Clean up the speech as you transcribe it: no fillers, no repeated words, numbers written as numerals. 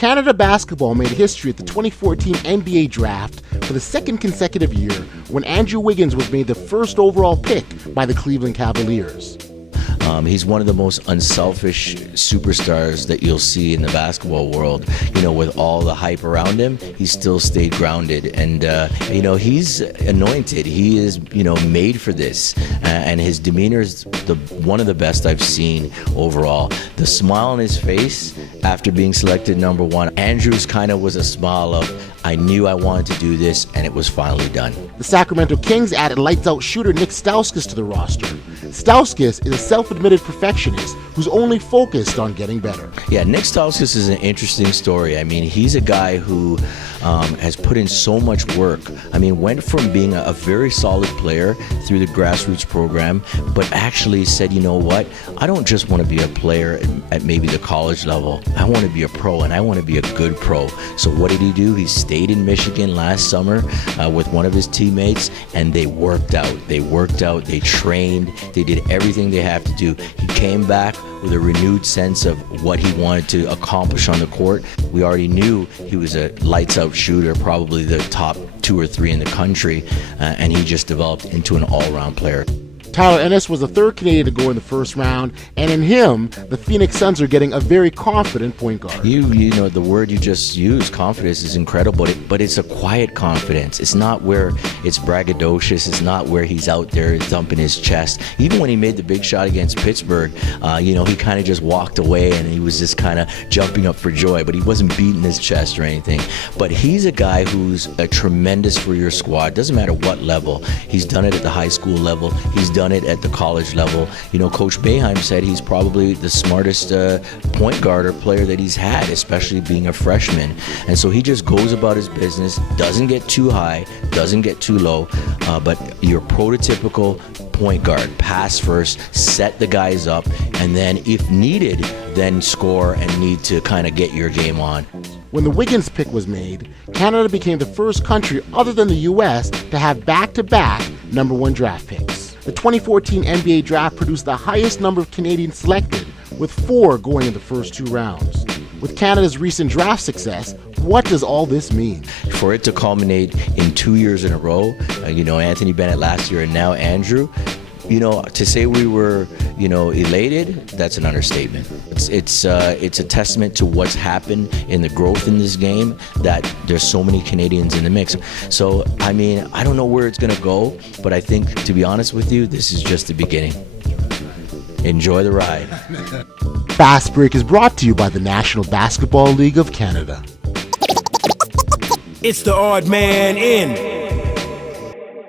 Canada basketball made history at the 2014 NBA draft for the second consecutive year when Andrew Wiggins was made the first overall pick by the Cleveland Cavaliers. He's one of the most unselfish superstars that you'll see in the basketball world. You know, with all the hype around him, he still stayed grounded. And, he's anointed. He is, made for this. And his demeanor is one of the best I've seen overall. The smile on his face after being selected number one, Andrew's kind of was a smile of, I knew I wanted to do this, and it was finally done. The Sacramento Kings added lights-out shooter Nik Stauskus to the roster. Stauskus is a self-admitted perfectionist who's only focused on getting better. Yeah, Nik Stauskus is an interesting story. I mean, he's a guy who has put in so much work. I mean, went from being a very solid player through the grassroots program, but actually said, you know what, I don't just want to be a player at maybe the college level. I want to be a pro, and I want to be a good pro. So what did he do? He stayed in Michigan last summer with one of his teammates, and they worked out. They trained. They did everything they have to do. He came back with a renewed sense of what he wanted to accomplish on the court. We already knew he was a lights-out shooter, probably the top 2 or 3 in the country, and he just developed into an all-around player. Tyler Ennis was the third Canadian to go in the first round, and in him, the Phoenix Suns are getting a very confident point guard. You know, the word you just used, confidence, is incredible, but it's a quiet confidence. It's not where it's braggadocious. It's not where he's out there thumping his chest. Even when he made the big shot against Pittsburgh, he kind of just walked away, and he was just kind of jumping up for joy, but he wasn't beating his chest or anything. But he's a guy who's a tremendous for your squad. Doesn't matter what level. He's done it at the high school level. He's done it at the college level. Coach Boeheim said he's probably the smartest point guard or player that he's had, especially being a freshman. And so he just goes about his business, doesn't get too high, doesn't get too low, but your prototypical point guard, pass first, set the guys up, and then if needed, then score and need to kind of get your game on. When the Wiggins pick was made, Canada became the first country other than the U.S. to have back-to-back number 1 draft picks. The 2014 NBA draft produced the highest number of Canadians selected, with 4 going in the first 2 rounds. With Canada's recent draft success, what does all this mean? For it to culminate in 2 years in a row, Anthony Bennett last year and now Andrew, to say we were, elated, that's an understatement. It's a testament to what's happened in the growth in this game, that there's so many Canadians in the mix. So, I don't know where it's going to go, but I think, to be honest with you, this is just the beginning. Enjoy the ride. Fast Break is brought to you by the National Basketball League of Canada. It's the odd man in.